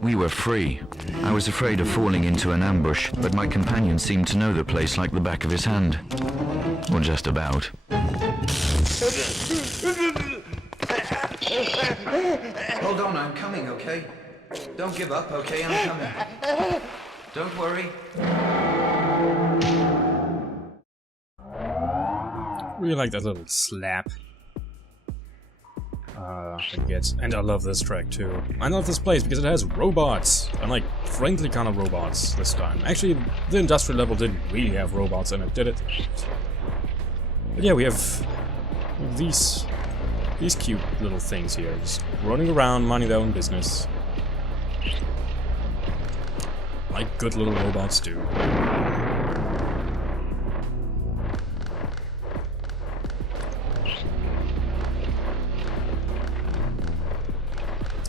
We were free. I was afraid of falling into an ambush, but my companion seemed to know the place like the back of his hand. Or just about. Hold on, I'm coming, okay? Don't give up, okay? I'm coming. Don't worry. Really like that little slap. I guess. And I love this track too. I love this place because it has robots. And like friendly kind of robots this time. Actually, the industrial level didn't really have robots in it, did it? But yeah, we have these cute little things here, just running around, minding their own business. Like good little robots do.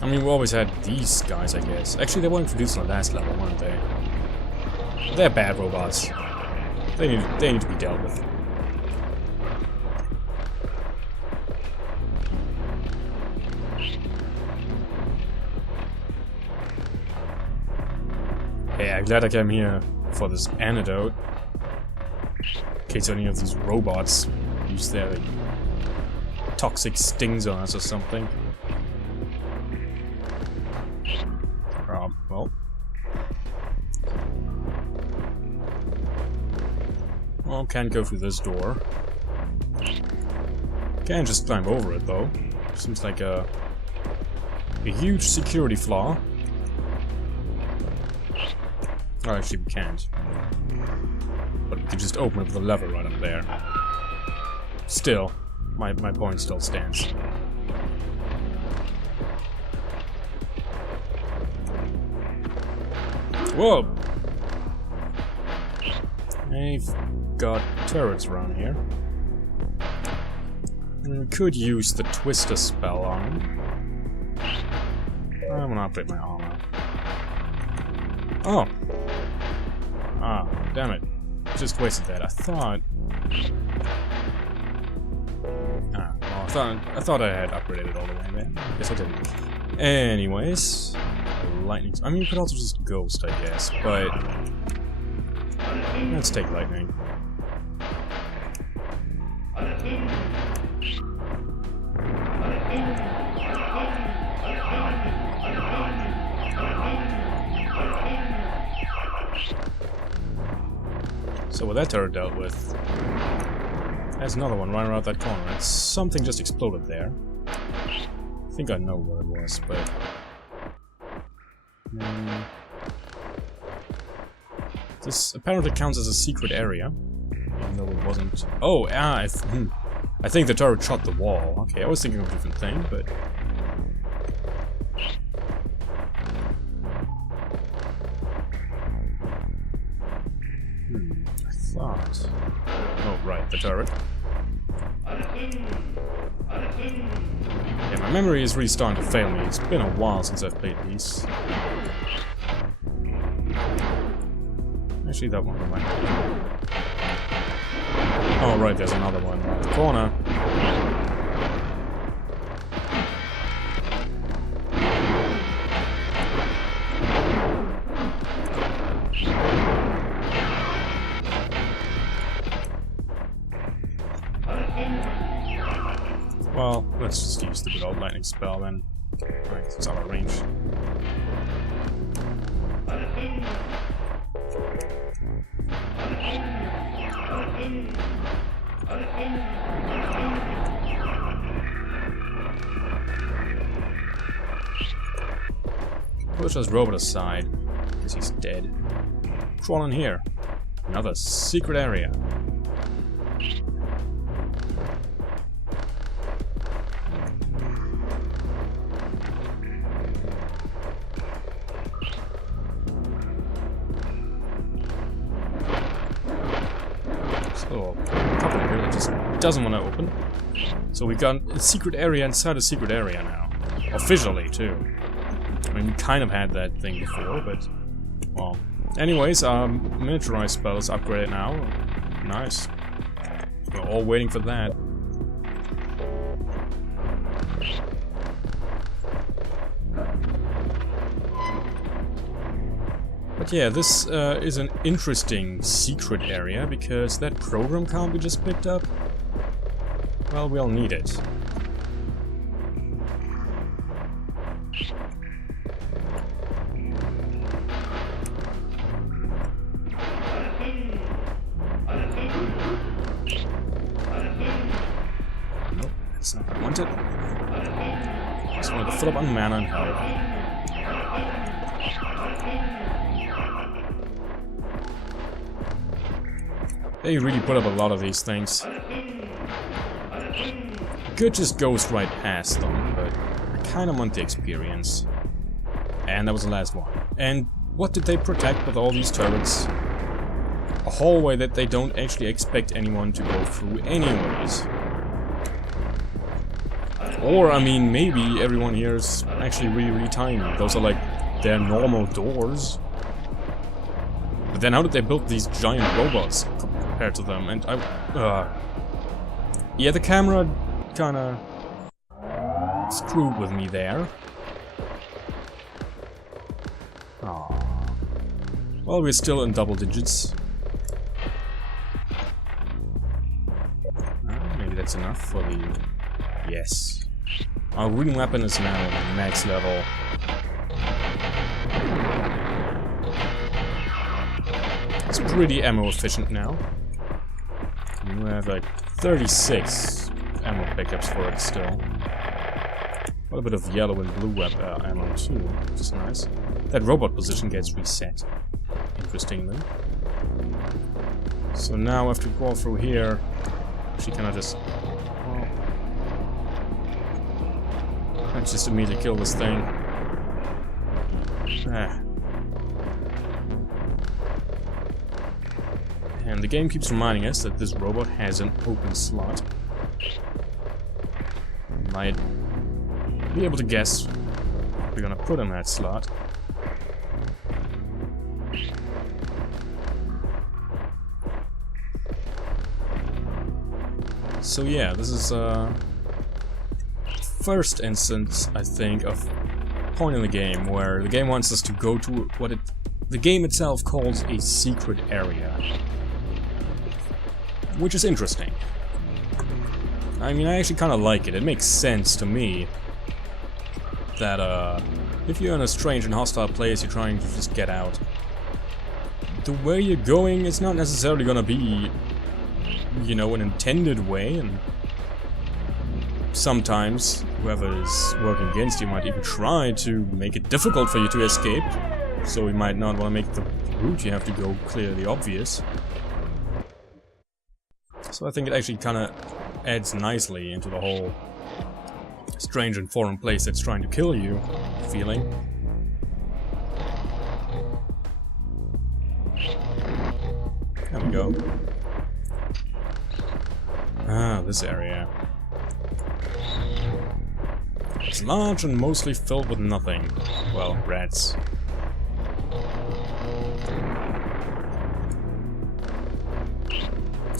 I mean, we always had these guys, I guess. Actually, they were introduced on the last level, weren't they? They're bad robots. They need to be dealt with. Yeah, I'm glad I came here for this antidote. In case any of these robots use their toxic stings on us or something. Well, can't go through this door. Can't just climb over it though. Seems like a huge security flaw. Oh, actually we can't. But we can just open up the lever right up there. Still, my point still stands. Whoa! They've got turrets around here. And we could use the Twister spell on them. I'm gonna upgrade my armor. Oh! Ah, damn it. Just wasted that. I thought... well, I thought I had upgraded it all the way, man. Guess I didn't. Anyways... lightning... I mean, you could also just ghost, I guess, but... let's take lightning. So what that turret dealt with... there's another one right around that corner. It's something just exploded there. I think I know what it was, but... this apparently counts as a secret area, even though it wasn't. Oh, I think the turret shot the wall. Okay, I was thinking of a different thing, but... I thought... oh, right, the turret. Yeah, my memory is really starting to fail me. It's been a while since I've played these. Actually, that one might be. Oh, right, there's another one around the corner. Well, let's just use the good old lightning spell then. Right, it's out of range. Push this robot aside, because he's dead. Crawl in here. Another secret area. So, a couple here that just doesn't want to open. So we've got a secret area inside a secret area now. Officially, too. I mean, we kind of had that thing before, but... well. Anyways, miniaturized spell is upgraded now. Nice. We're all waiting for that. But yeah, this is an interesting secret area, because that program card we just picked up, well, we'll need it. Nope, that's not what I wanted. Just wanted to fill up on mana and health. They really put up a lot of these things. Could just ghost right past them, but I kinda want the experience. And that was the last one. And what did they protect with all these turrets? A hallway that they don't actually expect anyone to go through anyways. Or, I mean, maybe everyone here is actually really, really tiny. Those are like their normal doors. But then how did they build these giant robots compared to them? And yeah, the camera kinda screwed with me there. Aww. Well, we're still in double digits. Maybe that's enough for the... Yes. Our green weapon is now max level. It's pretty ammo efficient now. We have like 36 ammo pickups for it still. Quite a bit of yellow and blue ammo too, which is nice. That robot position gets reset, interestingly. So now I have to go through here. She cannot just... Well, let's just immediately kill this thing. And the game keeps reminding us that this robot has an open slot. Might be able to guess what we're gonna put in that slot. So yeah, this is first instance, I think, of a point in the game where the game wants us to go to what the game itself calls a secret area. Which is interesting. I mean, I actually kind of like it. It makes sense to me that if you're in a strange and hostile place, you're trying to just get out. The way you're going is not necessarily gonna be, you know, an intended way, and sometimes whoever is working against you might even try to make it difficult for you to escape, so you might not want to make the route you have to go clearly obvious. So I think it actually kind of adds nicely into the whole strange and foreign place that's trying to kill you feeling. There we go. Ah, this area. It's large and mostly filled with nothing. Well, rats.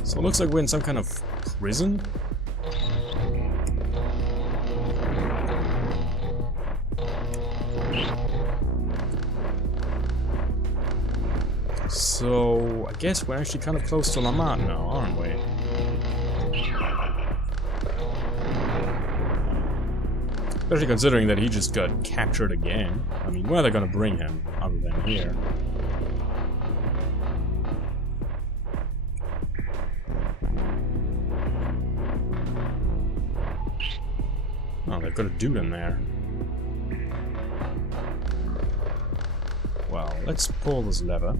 So it looks like we're in some kind of prison. So I guess we're actually kind of close to Lamar now, aren't we? Especially considering that he just got captured again. I mean, where are they gonna bring him other than here? Oh, they've got a dude in there. Well, let's pull this lever.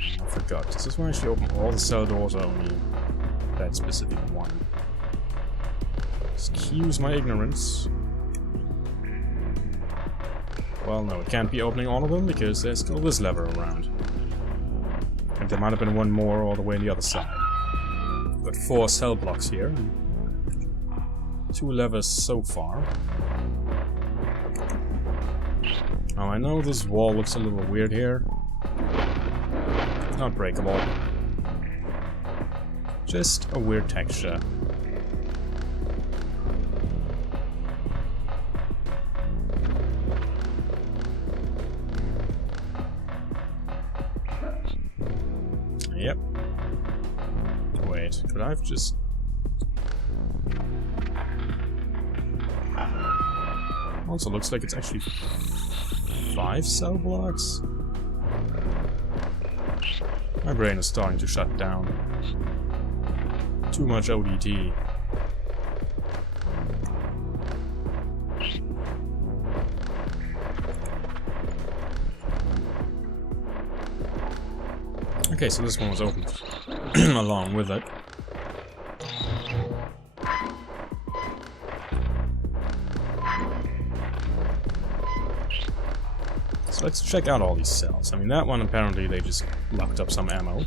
I forgot. Does this one actually open all the cell doors or only that specific one? Excuse my ignorance. Well, no, it can't be opening all of them because there's still this lever around. And there might have been one more all the way on the other side. Got 4 cell blocks here. 2 levers so far. Now I know this wall looks a little weird here. Not breakable. Just a weird texture. Wait, could I have just... Also looks like it's actually 5 cell blocks. My brain is starting to shut down. Too much ODT. Okay, so this one was open along with it. So let's check out all these cells. I mean, that one apparently they just locked up some ammo.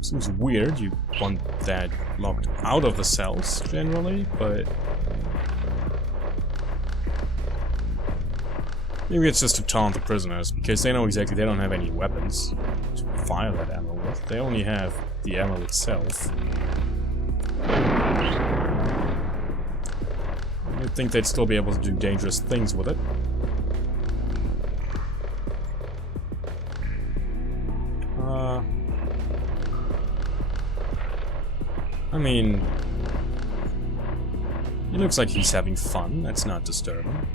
Seems weird, you want that locked out of the cells generally, but... maybe it's just to taunt the prisoners, because they know exactly they don't have any weapons to fire that ammo with. They only have the ammo itself. You'd think they'd still be able to do dangerous things with it. I mean... it looks like he's having fun, that's not disturbing.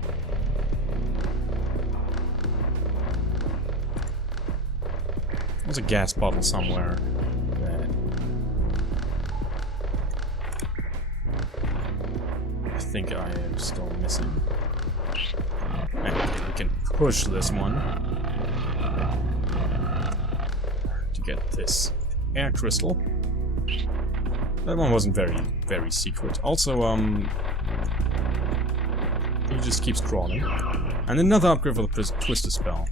There's a gas bottle somewhere that I think I am still missing. Okay, we can push this one to get this air crystal. That one wasn't very secret. Also, he just keeps crawling. And another upgrade for the Twister spell.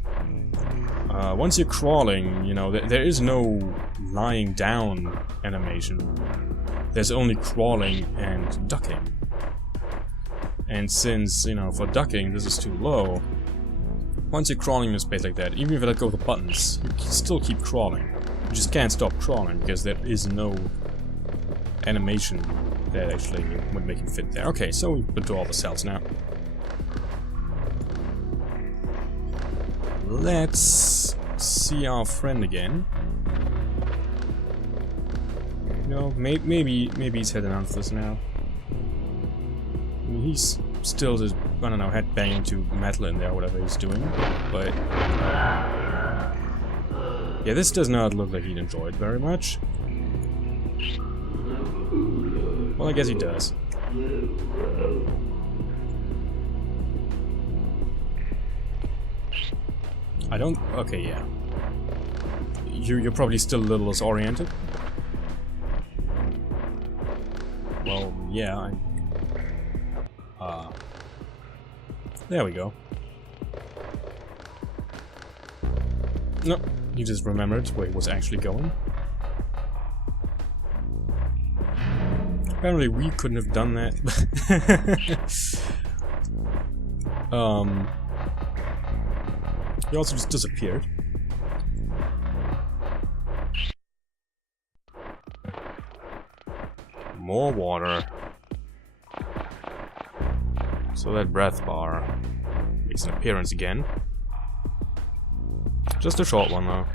Once you're crawling, you know, there is no lying down animation. There's only crawling and ducking. And since, you know, for ducking this is too low, once you're crawling in a space like that, even if you let go of the buttons, you can still keep crawling. You just can't stop crawling because there is no animation that actually would make you fit there. Okay, so we've been to all the cells now. Let's see our friend again. You know, maybe he's heading out of this now. I mean, he's still just, I don't know, head banging to metal in there, whatever he's doing. But yeah, this does not look like he'd enjoy it very much. Well, I guess he does. I don't... okay, yeah. You're probably still a little disoriented. Well, yeah, there we go. Nope, he just remembered where he was actually going. Apparently we couldn't have done that. He also just disappeared. More water. So that breath bar makes an appearance again. Just a short one though.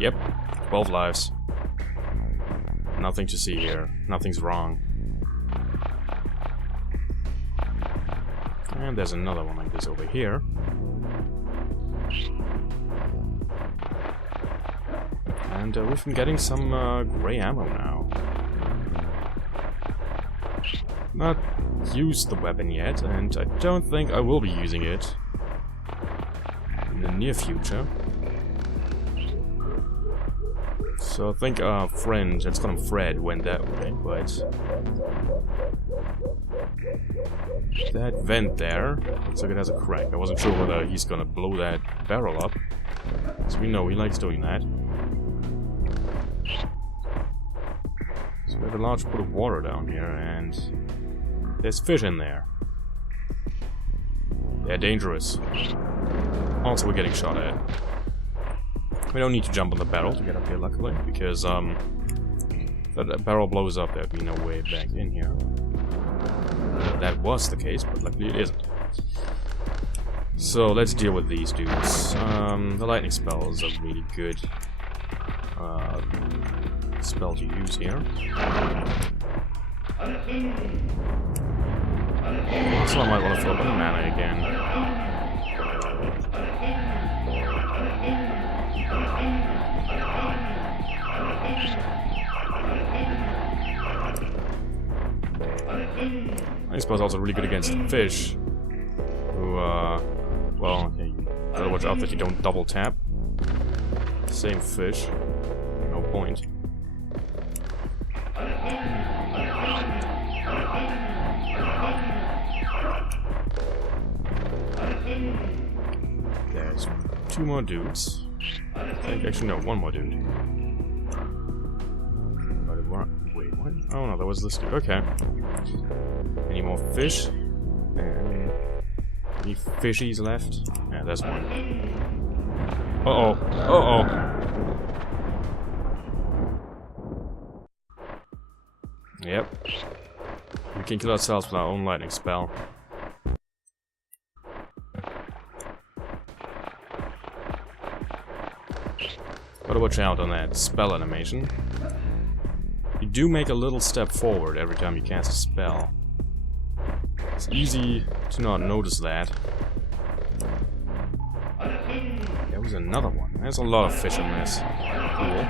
Yep, 12 lives. Nothing to see here. Nothing's wrong. And there's another one like this over here. And we've been getting some grey ammo now. Not used the weapon yet, and I don't think I will be using it in the near future. So I think our friend, let's call him Fred, went that way, but that vent there looks like it has a crack. I wasn't sure whether he's gonna blow that barrel up, so we know he likes doing that. So we have a large pool of water down here, and there's fish in there. They're dangerous. Also, we're getting shot at. We don't need to jump on the barrel to get up here, luckily, because if that barrel blows up, there'd be no way back in here. That was the case, but luckily it isn't. So let's deal with these dudes. The lightning spells are really good spell to use here. So I might want to throw up mana again. I suppose also really good against fish. Who, well, okay, you gotta watch out that you don't double tap. Same fish. No point. There's 2 more dudes. I think, actually, no, 1 more dude. Wait, what? Oh no, that was this dude. Okay. Any more fish? And any fishies left? Yeah, there's one. Uh-oh. Uh-oh. Yep. We can kill ourselves with our own lightning spell. Gotta watch out on that spell animation. You do make a little step forward every time you cast a spell. It's easy to not notice that. There was another one. There's a lot of fish in this. Cool.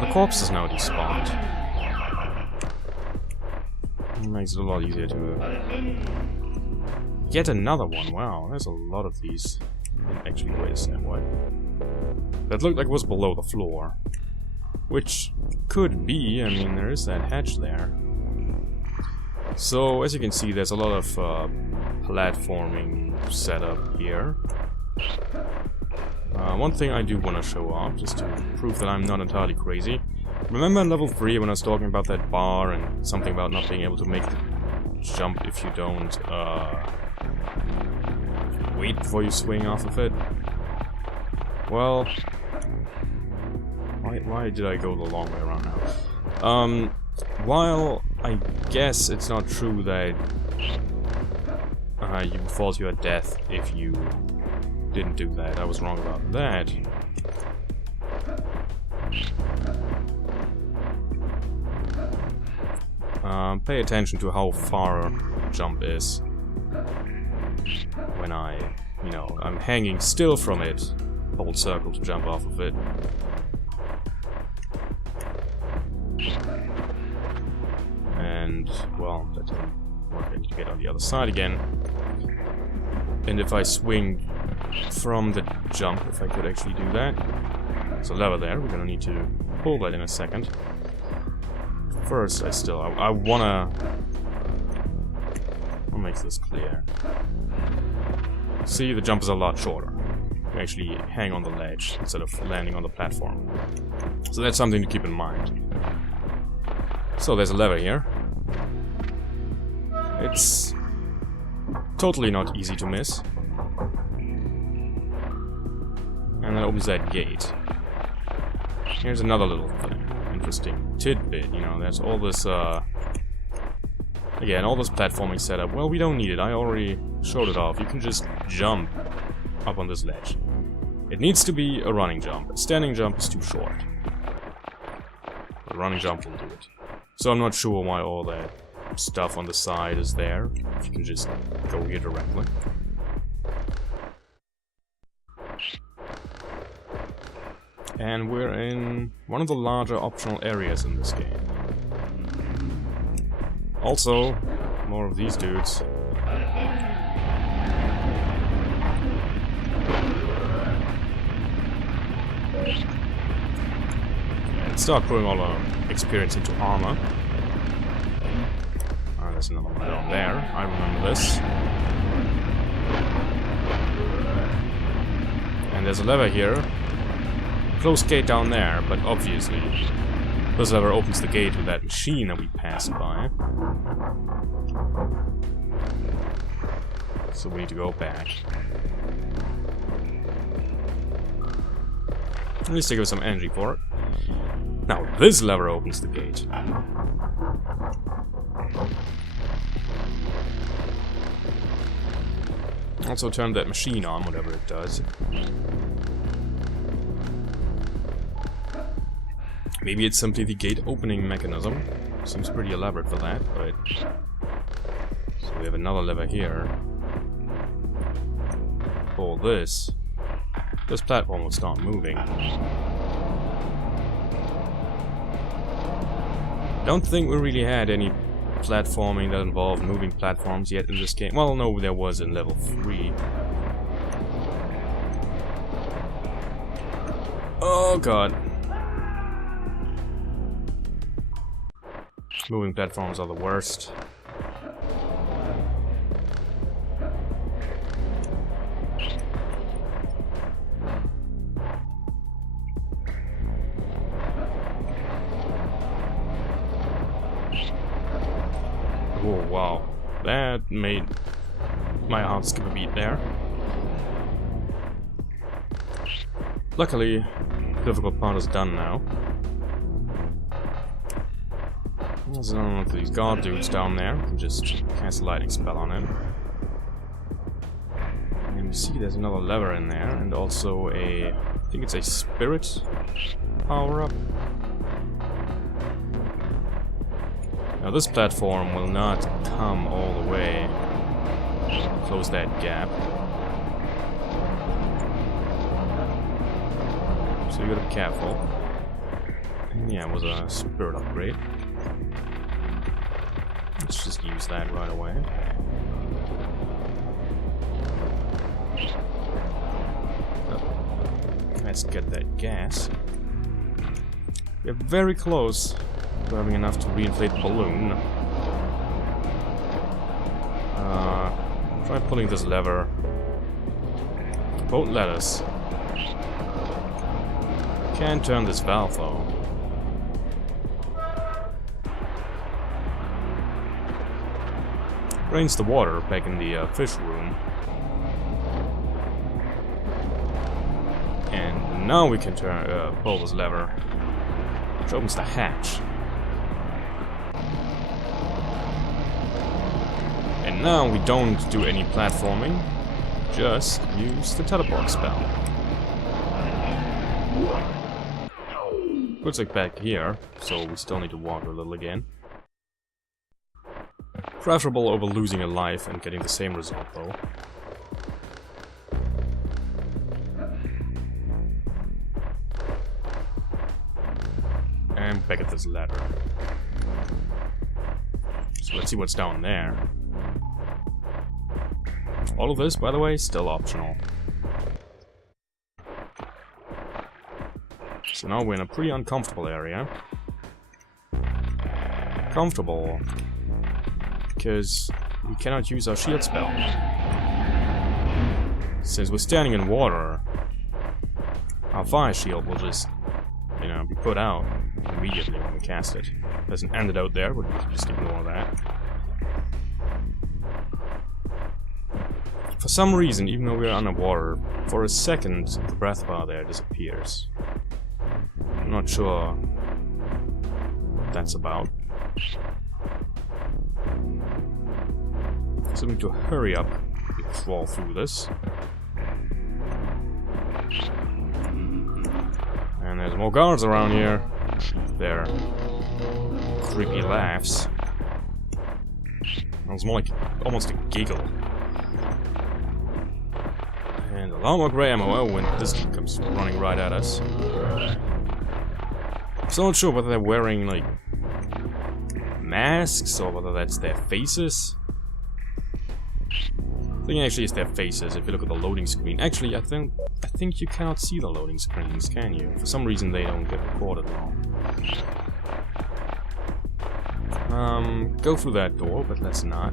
The corpse is now despawned. Makes it a lot easier to... Yet another one. Wow, there's a lot of these. Actually, wait a second, what? That looked like it was below the floor. Which could be, I mean, there is that hatch there. So, as you can see, there's a lot of platforming setup here. One thing I do want to show off, just to prove that I'm not entirely crazy. Remember in level 3 when I was talking about that bar and something about not being able to make the jump if you don't wait before you swing off of it? Well, why did I go the long way around now? While I guess it's not true that you would fall to your death if you didn't do that, I was wrong about that. Pay attention to how far the jump is when I'm hanging still from it. Hold circle to jump off of it. And, well, that didn't work. I need to get on the other side again. And if I swing from the jump, if I could actually do that. There's a lever there, we're gonna need to pull that in a second. First, I wanna... I'll make this clear. See, the jump is a lot shorter. You actually hang on the ledge instead of landing on the platform. So that's something to keep in mind. So there's a lever here. It's totally not easy to miss. And that opens that gate. Here's another little thing. Interesting tidbit, you know, there's all this, again, all this platforming setup. Well, we don't need it, I already showed it off. You can just jump up on this ledge. It needs to be a running jump. A standing jump is too short. A running jump will do it. So I'm not sure why all that stuff on the side is there. If you can just go here directly. And we're in one of the larger optional areas in this game. Also, more of these dudes. And start putting all our experience into armor. There's another one down there. I remember this. And there's a lever here. Closed gate down there, but obviously this lever opens the gate with that machine that we passed by. So we need to go back. At least give us some energy for it. Now this lever opens the gate. Also turn that machine on, whatever it does. Maybe it's simply the gate opening mechanism. Seems pretty elaborate for that, but... So we have another lever here. Pull this. This platform will start moving. Don't think we really had any platforming that involved moving platforms yet in this game. Well, no, there was in level 3. Oh god. Moving platforms are the worst. Oh wow, that made my heart skip a beat there. Luckily, the difficult part is done now. There's none of these guard dudes down there. We can just cast a lightning spell on him. And you see there's another lever in there, and also a... I think it's a spirit power-up. Now this platform will not come all the way. Close that gap. So you gotta be careful. And yeah, it was a spirit upgrade. Let's just use that right away. Let's get that gas. We're very close to having enough to reinflate the balloon. Try pulling this lever. Won't let us. Can turn this valve though. Drains the water back in the fish room. And now we can turn pull this lever, which opens the hatch. And now we don't do any platforming, just use the teleport spell. Puts it back here, so we still need to walk a little again. Preferable over losing a life and getting the same result though. And back at this ladder. So let's see what's down there. All of this, by the way, still optional. So now we're in a pretty uncomfortable area. Comfortable because we cannot use our shield spell. Since we're standing in water, our fire shield will just, you know, be put out immediately when we cast it. There's an antidote there, but we can just ignore that. For some reason, even though we're underwater, for a second the breath bar there disappears. I'm not sure what that's about. So we need to hurry up and crawl through this. And there's more guards around here. Their creepy laughs. It's more like almost a giggle. And a lot more grey ammo. Oh, when this comes running right at us. I'm still not sure whether they're wearing like masks or whether that's their faces. I think actually it's their faces if you look at the loading screen. Actually, I think you cannot see the loading screens, can you? For some reason they don't get recorded at all. Go through that door, but let's not.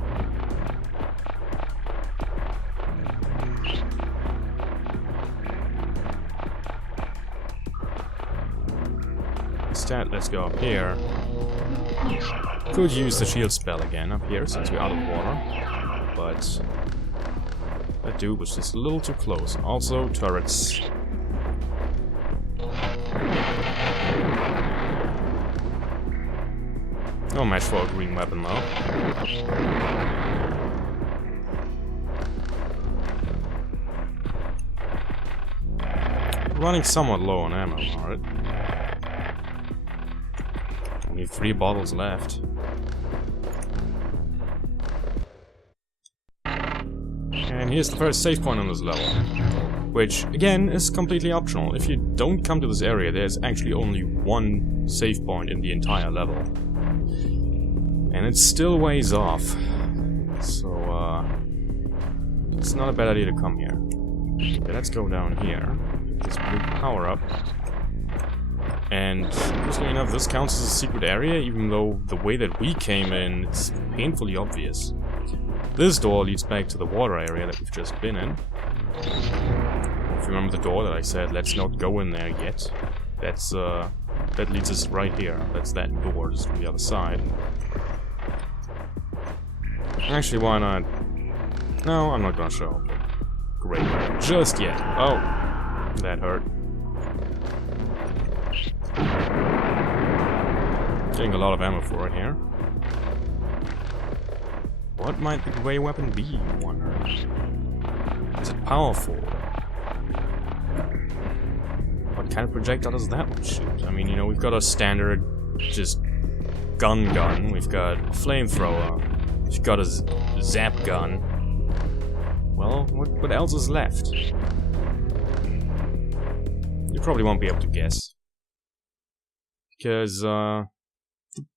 Instead, let's go up here. Could use the shield spell again up here since we're out of water, but that dude was just a little too close. Also, turrets. No match for a green weapon though. running somewhat low on ammo, alright. Only 3 bottles left. And here's the first save point on this level. Which, again, is completely optional. If you don't come to this area, there's actually only 1 save point in the entire level. And it's still ways off. So, it's not a bad idea to come here. Okay, let's go down here. Get this blue power up. And, interestingly enough, this counts as a secret area, even though the way that we came in, it's painfully obvious. This door leads back to the water area that we've just been in. If you remember the door that I said, let's not go in there yet. That's, that leads us right here. That's that door, just on the other side. Actually, why not? No, I'm not gonna show. Great. Just yet. Oh, that hurt. Getting a lot of ammo for it here. What might the grey weapon be, you wonder? Is it powerful? What kind of projectile does that one shoot? I mean, you know, we've got a standard, just gun. We've got a flamethrower. We've got a zap gun. Well, what else is left? You probably won't be able to guess. Because, the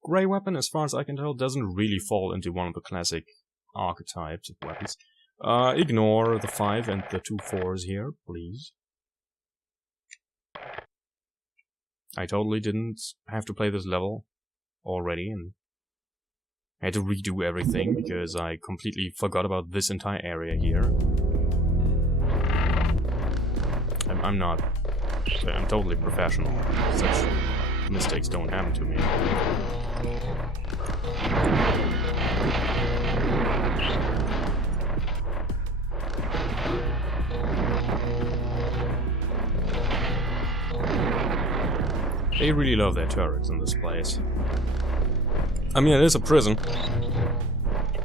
grey weapon, as far as I can tell, doesn't really fall into one of the classic archetypes of weapons. Ignore the 5 and the 2 4s here, please. I totally didn't have to play this level already, and I had to redo everything because I completely forgot about this entire area here. I'm totally professional. Such mistakes don't happen to me. They really love their turrets in this place. I mean, it is a prison.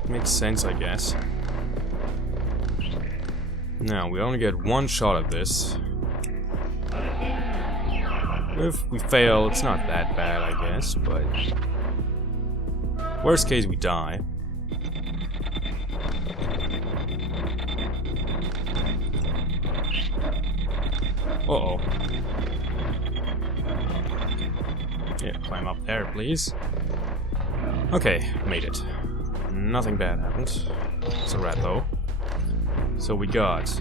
Makes sense, I guess. Now, we only get 1 shot at this. If we fail, it's not that bad, I guess, but... worst case, we die. Uh-oh. Yeah, climb up there, please. Okay, made it. Nothing bad happened. It's a rat, though. So we got...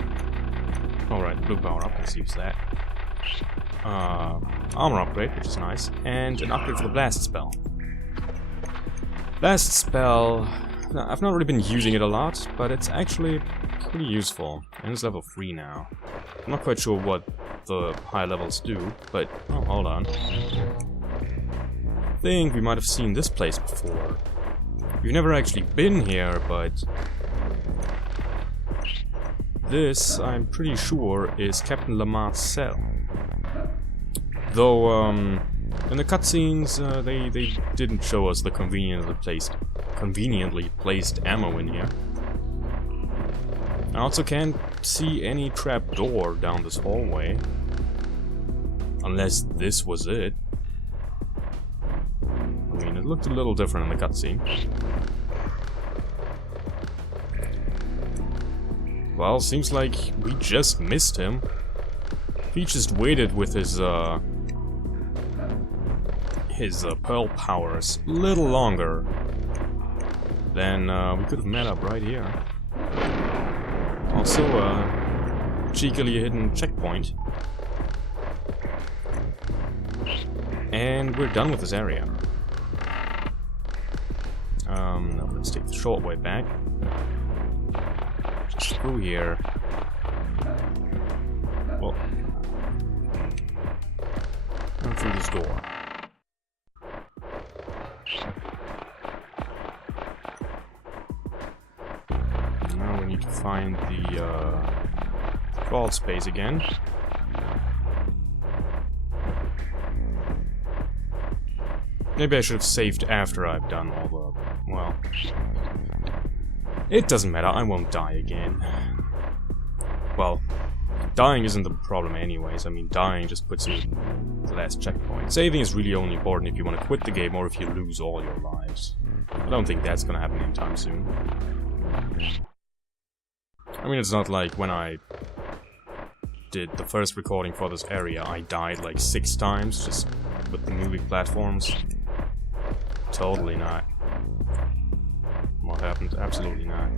alright, blue power up, let's use that. Armor upgrade, which is nice, and an upgrade for the blast spell. Blast spell... I've not really been using it a lot, but it's actually pretty useful. And it's level 3 now. I'm not quite sure what the high levels do, but... oh, hold on. I think we might have seen this place before. We've never actually been here, but... this, I'm pretty sure, is Captain Lamart's cell. Though, in the cutscenes, they didn't show us the conveniently placed ammo in here. I also can't see any trapdoor down this hallway. Unless this was it. I mean, it looked a little different in the cutscene. Well, seems like we just missed him. He just waited with his pearl powers a little longer, then we could have met up right here. Also, cheekily hidden checkpoint. And we're done with this area. Now let's take the short way back. Just through here. Well, and through this door. Now we need to find the vault space again. Maybe I should have saved after I've done all the... well... it doesn't matter, I won't die again. Well, Dying isn't the problem anyways. I mean, dying just puts you in the last checkpoint. Saving is really only important if you want to quit the game or if you lose all your lives. I don't think that's gonna happen anytime soon. I mean, it's not like when I did the first recording for this area, I died like 6 times just with the moving platforms. Totally not. What happened? Absolutely not.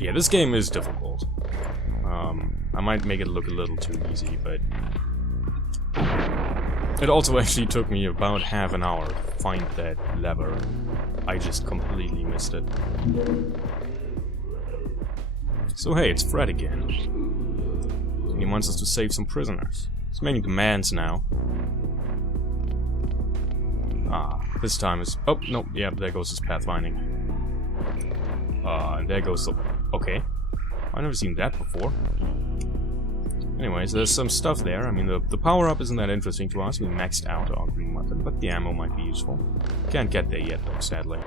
Yeah, this game is difficult. I might make it look a little too easy, but it also actually took me about half an hour to find that lever. I just completely missed it. So hey, it's Fred again. And he wants us to save some prisoners. He's making demands now. Ah, this time is... Oh, no, yeah, there goes his pathfinding. And there goes the... Okay. I've never seen that before. Anyways, there's some stuff there. I mean, the power-up isn't that interesting to us. We maxed out our green weapon, but the ammo might be useful. Can't get there yet, though, sadly.